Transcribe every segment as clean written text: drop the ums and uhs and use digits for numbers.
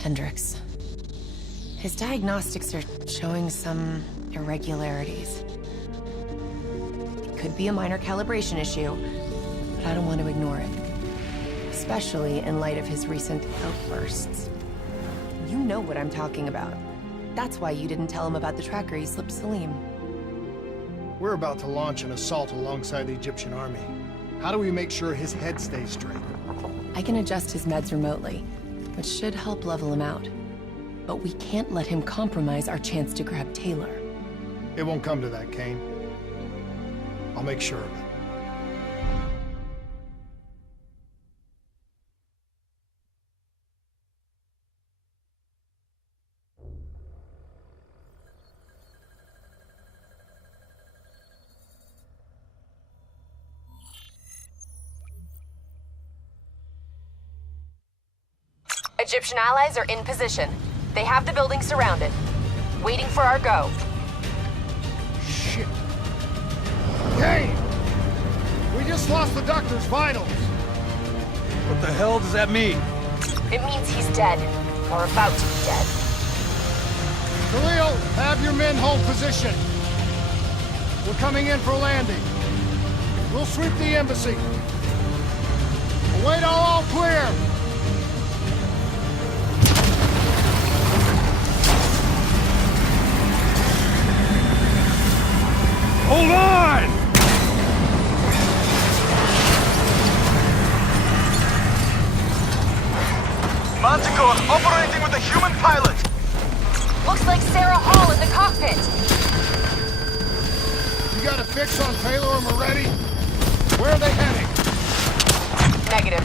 Hendricks. His diagnostics are showing some irregularities. It could be a minor calibration issue, but I don't want to ignore it. Especially in light of his recent outbursts. You know what I'm talking about. That's why you didn't tell him about the tracker he slipped Salim. We're about to launch an assault alongside the Egyptian army. How do we make sure his head stays straight? I can adjust his meds remotely, which should help level him out. But we can't let him compromise our chance to grab Taylor. It won't come to that, Kane. I'll make sure of it. Egyptian allies are in position. They have the building surrounded. Waiting for our go. Shit. Kane! We just lost the doctor's vitals. What the hell does that mean? It means he's dead. Or about to be dead. Khalil, have your men hold position. We're coming in for landing. We'll sweep the embassy. Await all clear. Hold on! Manticore operating with a human pilot. Looks like Sarah Hall in the cockpit. You got a fix on Taylor and Moretti? Where are they heading? Negative.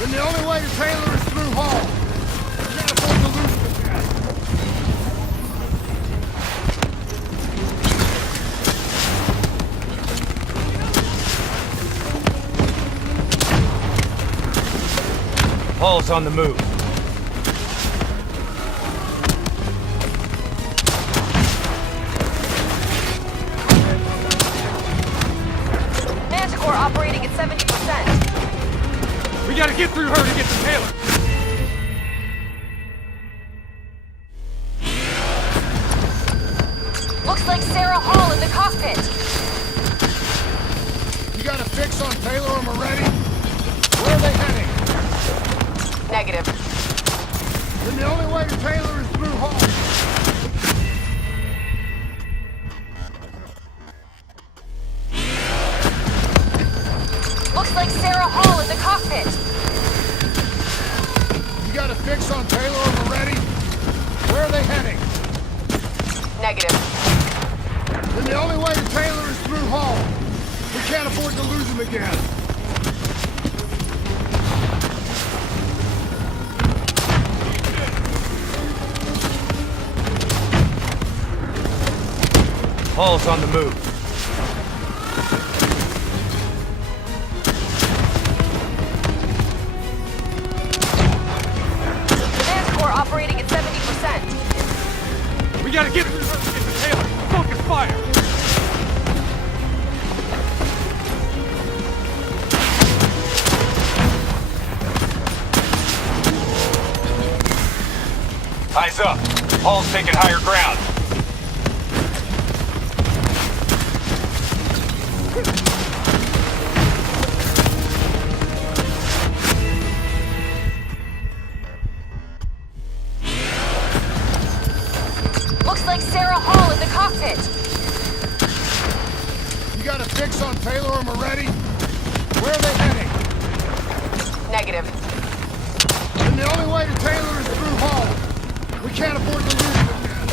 Then the only way to Taylor is through Hall. We can't afford to lose this guy. Hall's on the move. Manticore operating at 70%. We gotta get through her to get to Taylor. Looks like Sarah Hall in the cockpit. You got a fix on Taylor and Moretti? Where are they heading? Negative. Then the only way to Taylor is through Hall. Looks like Sarah Hall in the cockpit. You got a fix on Taylor and Moretti? Where are they heading? Negative. Then the only way to Taylor is through Hall. We can't afford to lose him again. Hall's on the move. Manticore operating at 70%. We gotta get through her to get to Taylor. Focus fire! Eyes up. Hall's taking higher ground. Looks like Sarah Hall in the cockpit. You got a fix on Taylor and Moretti? Where are they heading? Negative. Then the only way to Taylor is through Hall. We can't afford to lose him again.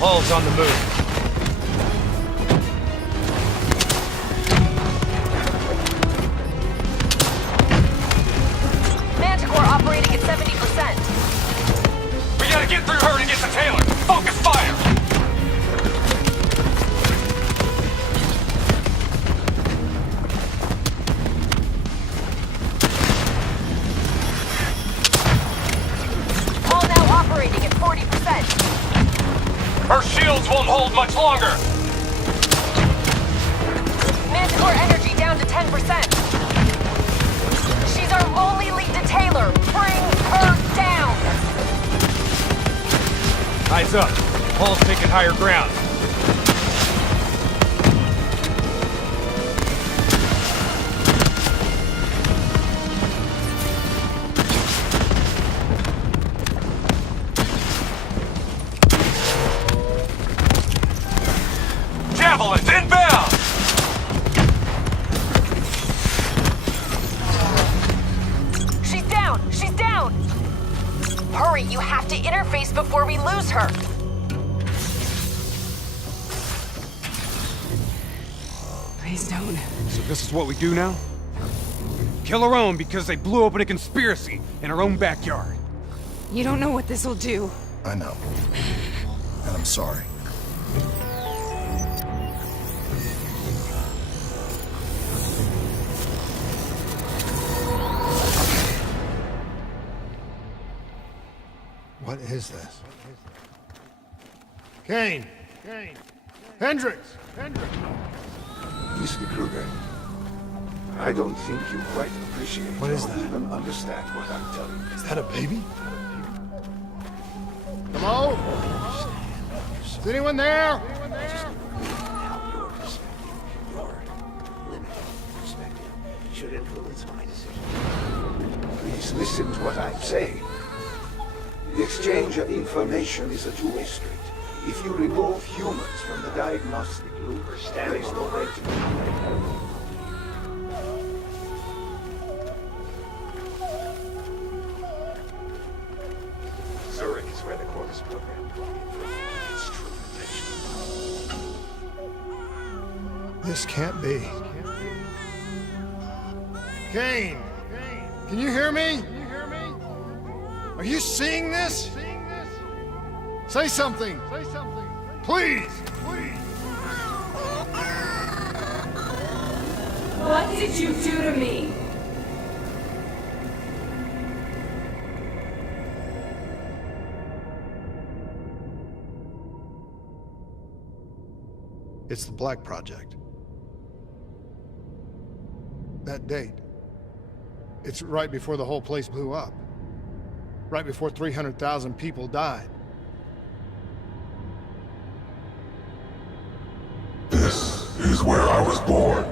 Hall's on the move. Manticore operating at 70%. We gotta get through her to get to Taylor. Focus fire! Hall now operating at 40%. Her shields won't hold much longer! Manticore energy down to 10%. She's our only lead detailer. Bring her down! Eyes up. Paul's taking higher ground. Javelins inbound! She's down! She's down! Hurry, you have to interface before we lose her. Please don't. So this is what we do now? Kill our own because they blew open a conspiracy in our own backyard. You don't know what this'll do. I know. And I'm sorry. What is this? Kane! Kane! Hendricks! Hendricks! Mr. Kruger, I don't think you quite appreciate What is or that? even understand what I'm telling you. Is that a baby? Hello? Is anyone there? Now your perspective, your limited perspective, should influence my decision. Please listen to what I'm saying. The exchange of information is a two-way street. If you remove humans from the diagnostic loop, there is no way to communicate. Zurich is where the Corvus program brought information. Its true potential. This can't be. Kane! Can you hear me? Are you seeing this? Say something! Say something! Please! Please! What did you do to me? It's the Black Project. That date. It's right before the whole place blew up. Right before 300,000 people died. This is where I was born.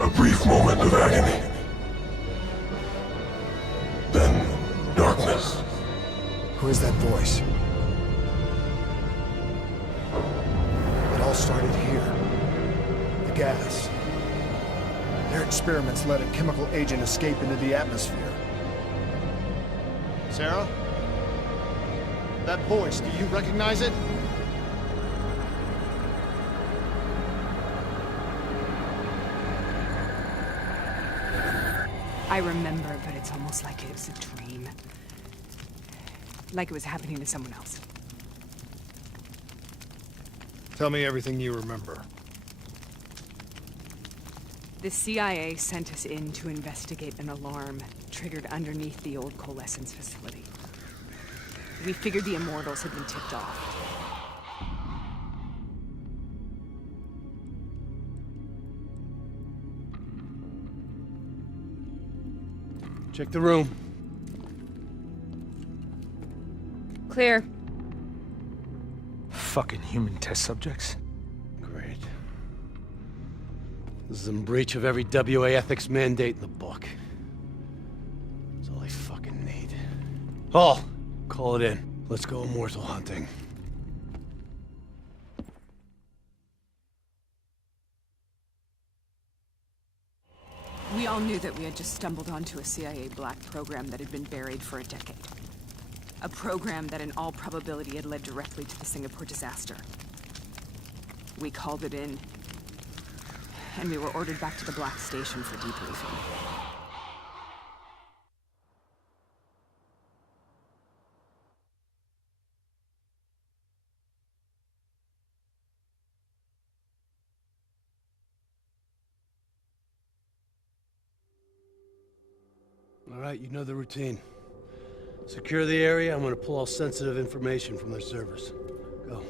A brief moment of agony. Then darkness. Who is that voice? It all started here. The gas. Their experiments let a chemical agent escape into the atmosphere. Sarah? That voice, do you recognize it? I remember, but it's almost like it was a dream. Like it was happening to someone else. Tell me everything you remember. The CIA sent us in to investigate an alarm triggered underneath the old coalescence facility. We figured the Immortals had been tipped off. Check the room. Clear. Fucking human test subjects. Great. This is in breach of every WA ethics mandate in the book. That's all I fucking need. Oh, call it in. Let's go immortal hunting. We all knew that we had just stumbled onto a CIA black program that had been buried for a decade. A program that in all probability had led directly to the Singapore disaster. We called it in, and we were ordered back to the Black Station for debriefing. All right, you know the routine. Secure the area. I'm gonna pull all sensitive information from their servers. Go.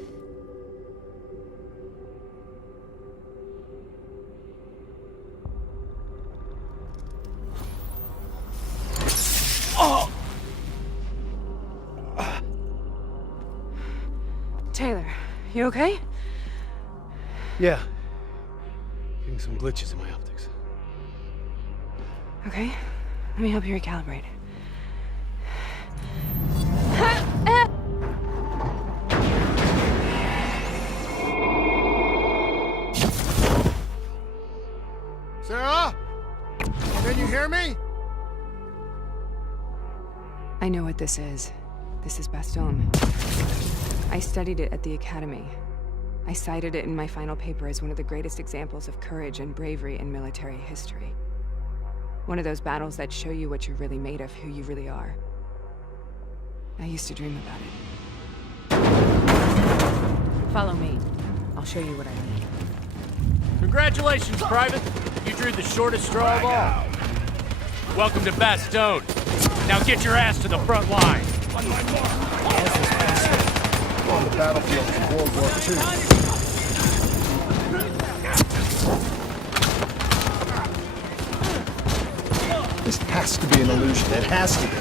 Taylor, you okay? Yeah. Getting some glitches in my optics. Okay. Let me help you recalibrate. Sarah? Can you hear me? I know what this is. This is Bastion. I studied it at the Academy. I cited it in my final paper as one of the greatest examples of courage and bravery in military history. One of those battles that show you what you're really made of, who you really are. I used to dream about it. Follow me. I'll show you what I mean. Congratulations, Private. You drew the shortest straw of all. Welcome to Bastion. Now get your ass to the front line. We're on the battlefield of World War II. This has to be an illusion. It has to be.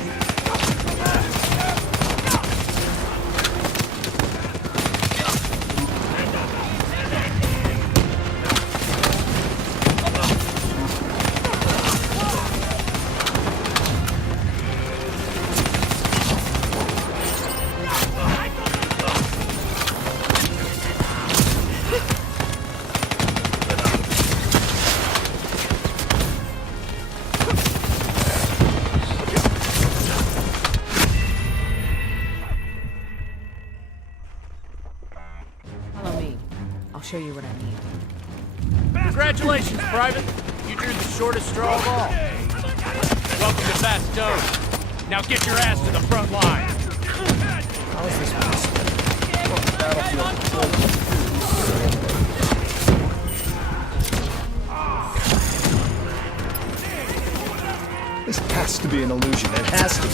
Show you what I mean. Congratulations, Private. You drew the shortest straw of all. Welcome to Bastion. Now get your ass to the front line. How is this possible? We're on the battlefield of World War II. This has to be an illusion. It has to be.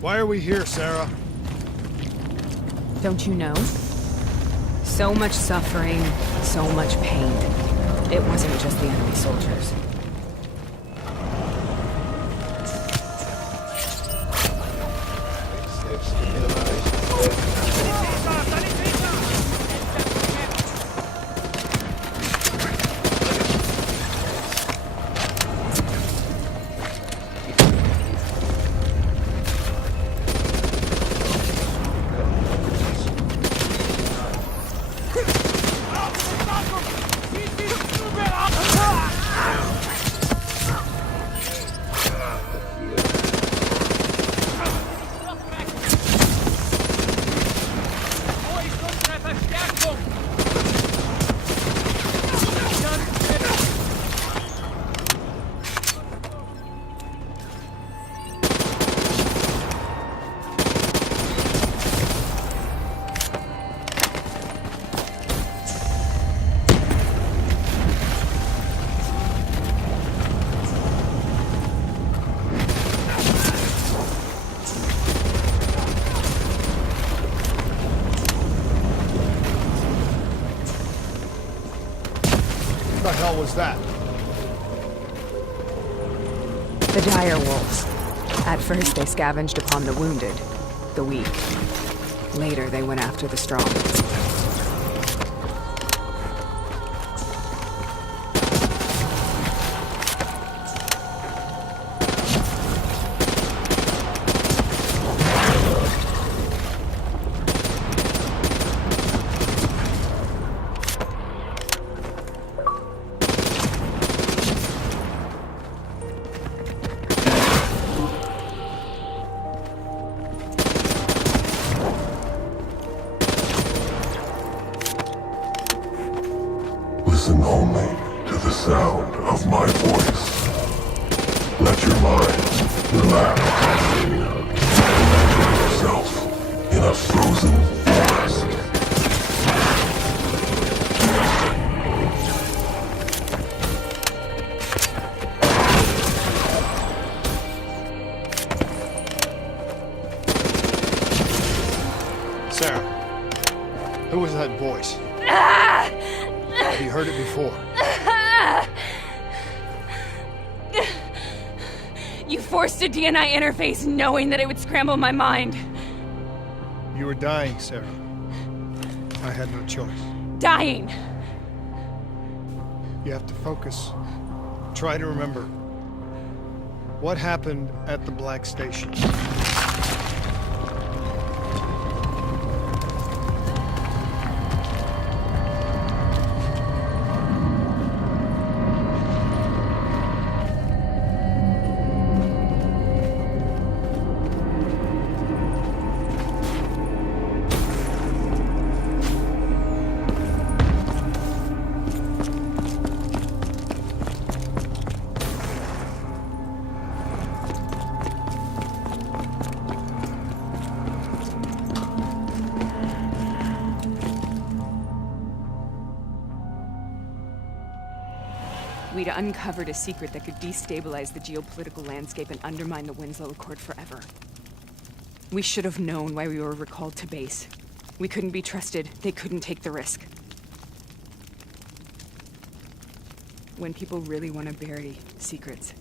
Why are we here, Sarah? Don't you know? So much suffering, so much pain. It wasn't just the enemy soldiers. The hell was that? The dire wolves. At first, they scavenged upon the wounded, the weak. Later, they went after the strong. Listen only to the sound of my voice. Let your mind relax. Imagine yourself in a frozen forest. Sarah, who was that voice? Have you heard it before? You forced a DNI interface knowing that it would scramble my mind. You were dying, Sarah. I had no choice. Dying. You have to focus. Try to remember. What happened at the Black Station? We'd uncovered a secret that could destabilize the geopolitical landscape and undermine the Winslow Accord forever. We should have known why we were recalled to base. We couldn't be trusted. They couldn't take the risk. When people really want to bury secrets,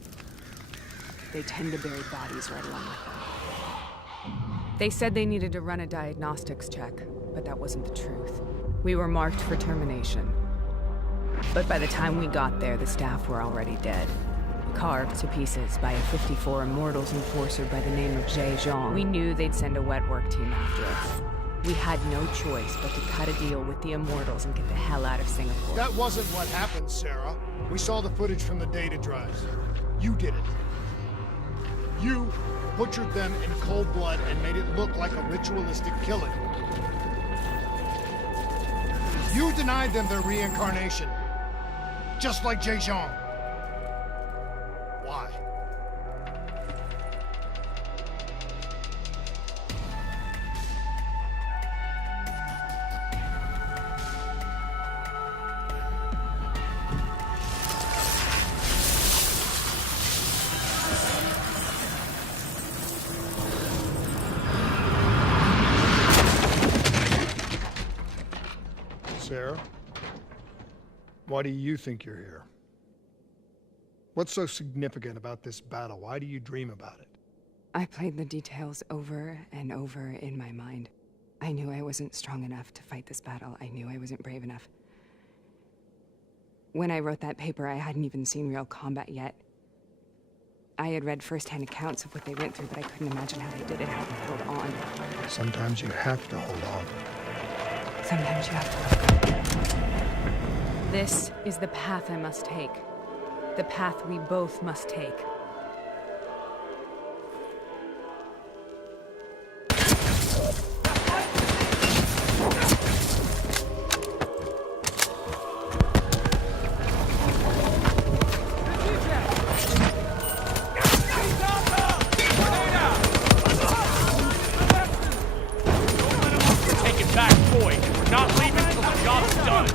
they tend to bury bodies right along with them. They said they needed to run a diagnostics check, but that wasn't the truth. We were marked for termination. But by the time we got there, the staff were already dead. Carved to pieces by a 54 Immortals enforcer by the name of Zhang. We knew they'd send a wet work team after us. We had no choice but to cut a deal with the Immortals and get the hell out of Singapore. That wasn't what happened, Sarah. We saw the footage from the data drives. You did it. You butchered them in cold blood and made it look like a ritualistic killing. You denied them their reincarnation. Just like Zhang. Why? Sarah? Why do you think you're here? What's so significant about this battle? Why do you dream about it? I played the details over and over in my mind. I knew I wasn't strong enough to fight this battle. I knew I wasn't brave enough. When I wrote that paper, I hadn't even seen real combat yet. I had read first-hand accounts of what they went through, but I couldn't imagine how they did it, how they held on. Sometimes you have to hold on. Sometimes you have to let go. This is the path I must take. The path we both must take. Take it back, boy. We're not leaving until the job's done.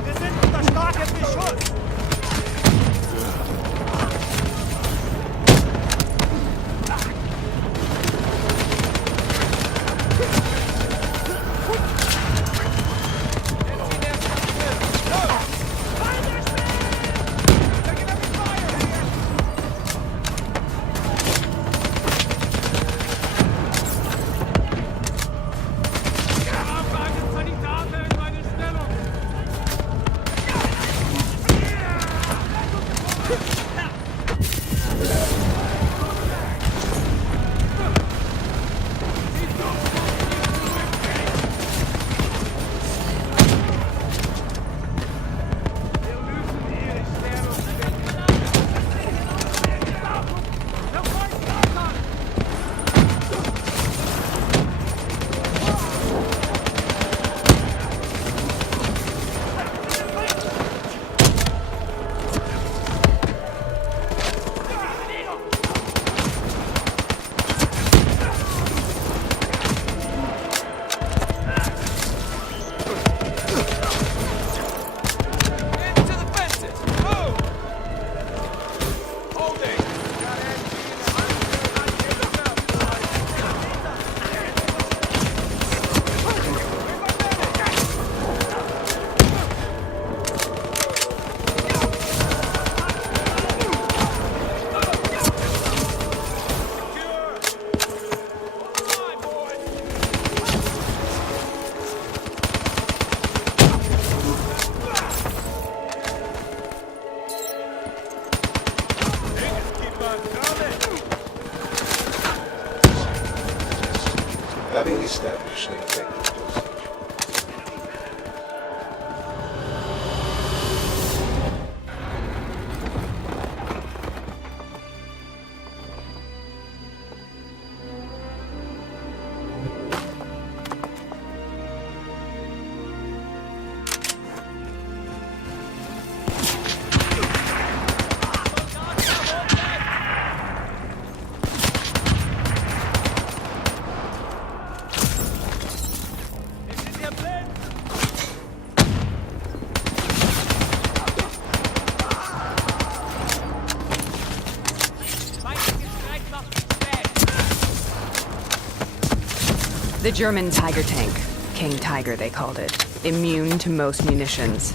The German Tiger tank. King Tiger, they called it. Immune to most munitions.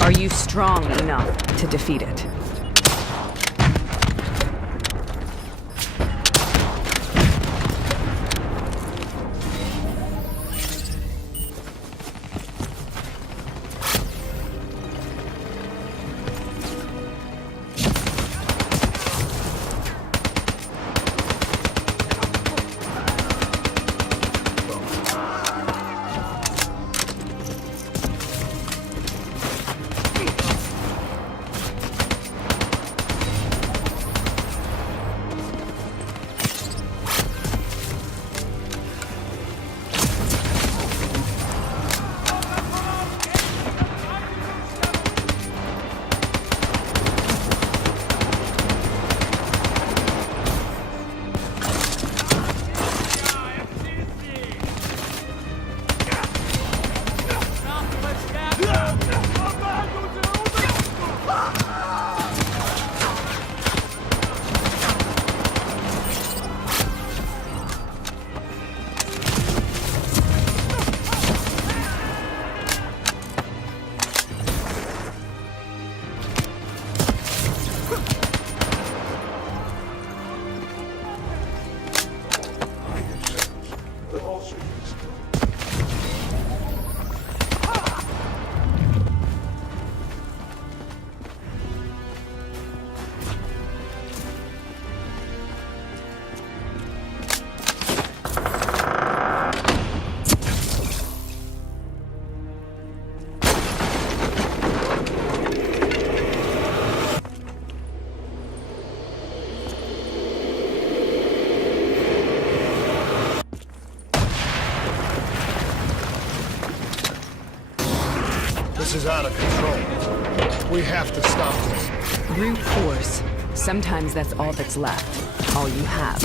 Are you strong enough to defeat it? This is out of control. We have to stop this. Brute force. Sometimes that's all that's left. All you have.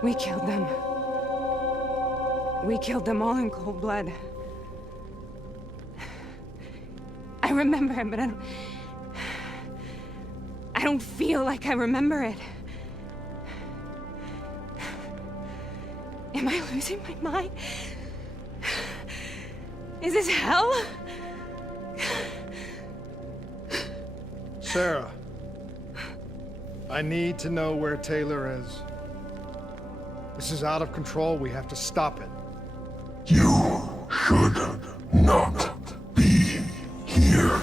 We killed them. We killed them all in cold blood. I remember it, but I don't feel like I remember it. Am I losing my mind? Is this hell? Sarah, I need to know where Taylor is. This is out of control. We have to stop it. You should not be here.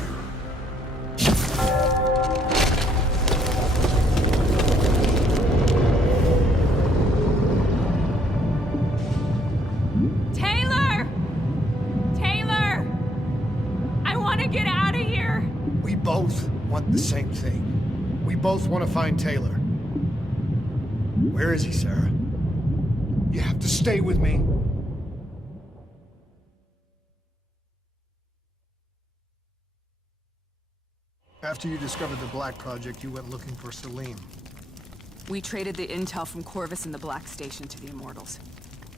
Taylor! Taylor! I want to get out of here! We both want the same thing. We both want to find Taylor. Where is he, Sarah? You have to stay with me. After you discovered the Black Project, you went looking for Salim. We traded the intel from Corvus and the Black Station to the Immortals.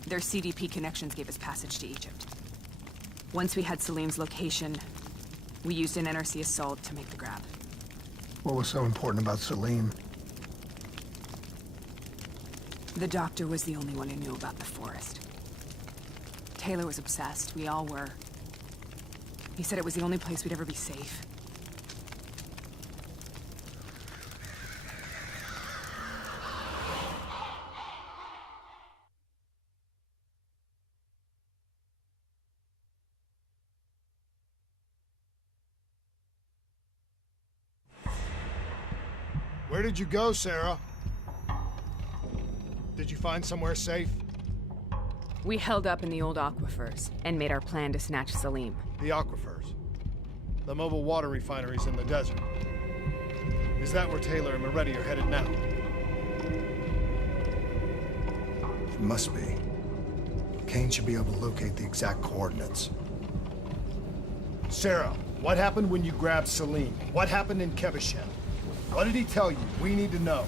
Their CDP connections gave us passage to Egypt. Once we had Salim's location, we used an NRC assault to make the grab. What was so important about Salim? The doctor was the only one who knew about the forest. Taylor was obsessed. We all were. He said it was the only place we'd ever be safe. Where did you go, Sarah? Did you find somewhere safe? We held up in the old aquifers and made our plan to snatch Salim. The aquifers. The mobile water refineries in the desert. Is that where Taylor and Moretti are headed now? It must be. Kane should be able to locate the exact coordinates. Sarah, what happened when you grabbed Salim? What happened in Kevashen? What did he tell you? We need to know.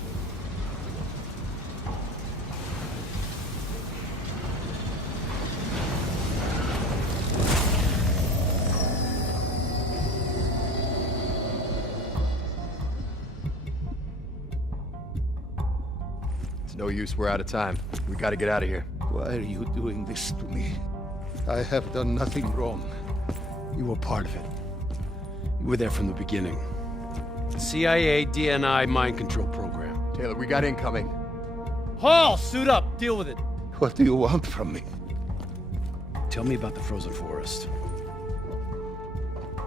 It's no use, we're out of time. We gotta get out of here. Why are you doing this to me? I have done nothing wrong. You were part of it. You were there from the beginning. The CIA DNI mind control program. Taylor, we got incoming. Hall, suit up. Deal with it. What do you want from me? Tell me about the frozen forest.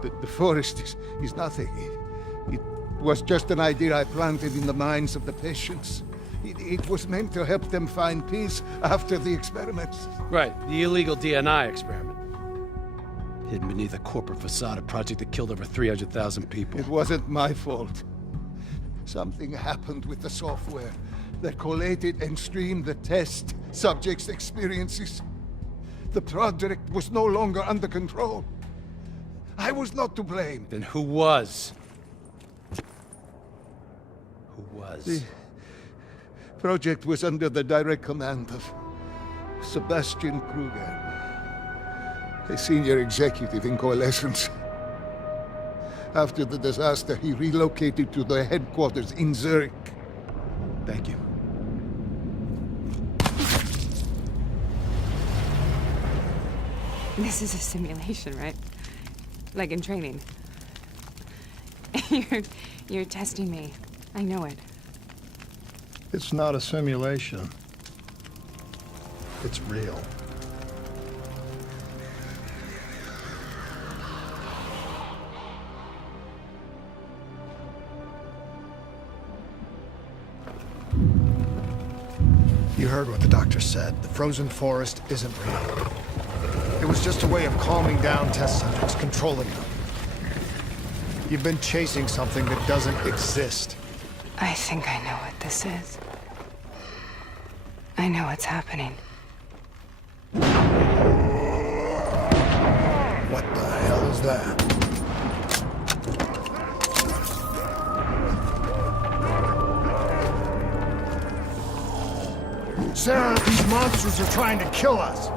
The forest is nothing. It was just an idea I planted in the minds of the patients. It was meant to help them find peace after the experiments. Right, the illegal DNI experiment. Hidden beneath a corporate facade, a project that killed over 300,000 people. It wasn't my fault. Something happened with the software that collated and streamed the test subjects' experiences. The project was no longer under control. I was not to blame. Then who was? Who was? The project was under the direct command of Sebastian Kruger, a senior executive in Coalescence. After the disaster, he relocated to their headquarters in Zurich. Thank you. This is a simulation, right? Like in training. You're testing me. I know it. It's not a simulation. It's real. You heard what the doctor said. The frozen forest isn't real. It was just a way of calming down test subjects, controlling them. You've been chasing something that doesn't exist. I think I know what this is. I know what's happening. What the hell is that? Sarah, these monsters are trying to kill us!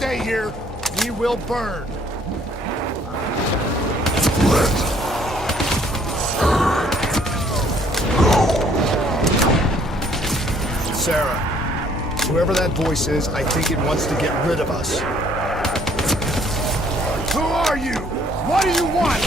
stay here, ye will burn. Sarah, whoever that voice is, I think it wants to get rid of us. Who are you? What do you want?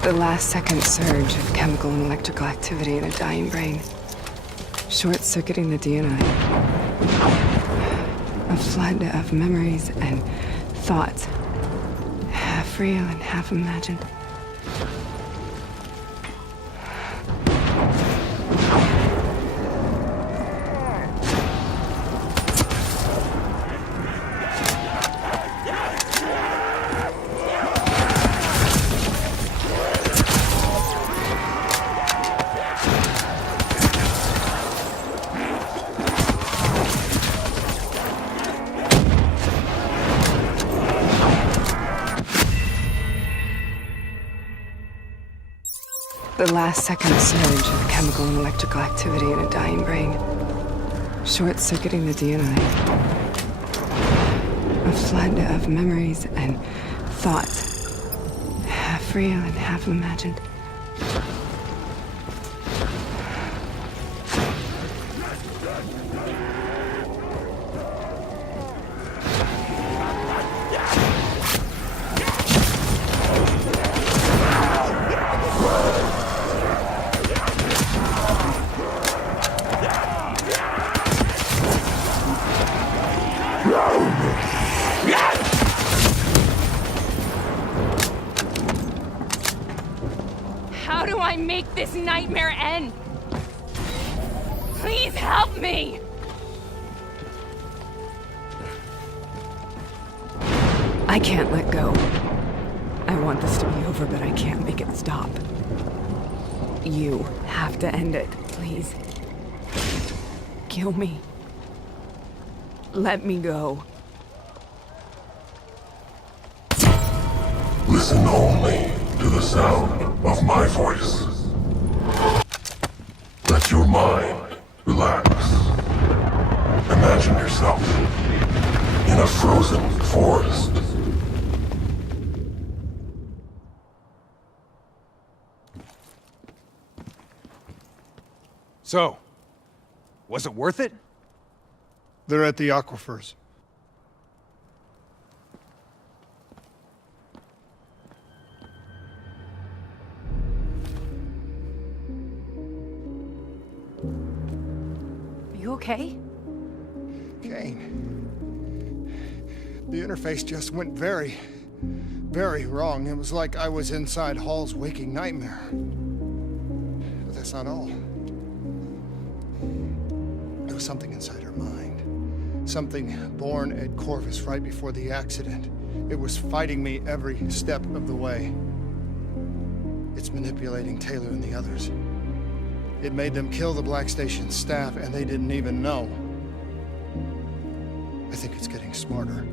The last-second surge of chemical and electrical activity in a dying brain. Short-circuiting the DNA. A flood of memories and thoughts. Half real and half imagined. The last-second surge of chemical and electrical activity in a dying brain. Short-circuiting the DNA. A flood of memories and thoughts. Half real and half imagined. How do I make this nightmare end? Please help me! I can't let go. I want this to be over, but I can't make it stop. You have to end it, please. Kill me. Let me go. Listen only to the sound of my voice. Let your mind relax. Imagine yourself in a frozen forest. So, was it worth it? They're at the aquifers. You okay? Kane. The interface just went very wrong. It was like I was inside Hall's waking nightmare. But that's not all. There was something inside her mind. Something born at Corvus right before the accident. It was fighting me every step of the way. It's manipulating Taylor and the others. It made them kill the Black Station staff, and they didn't even know. I think it's getting smarter.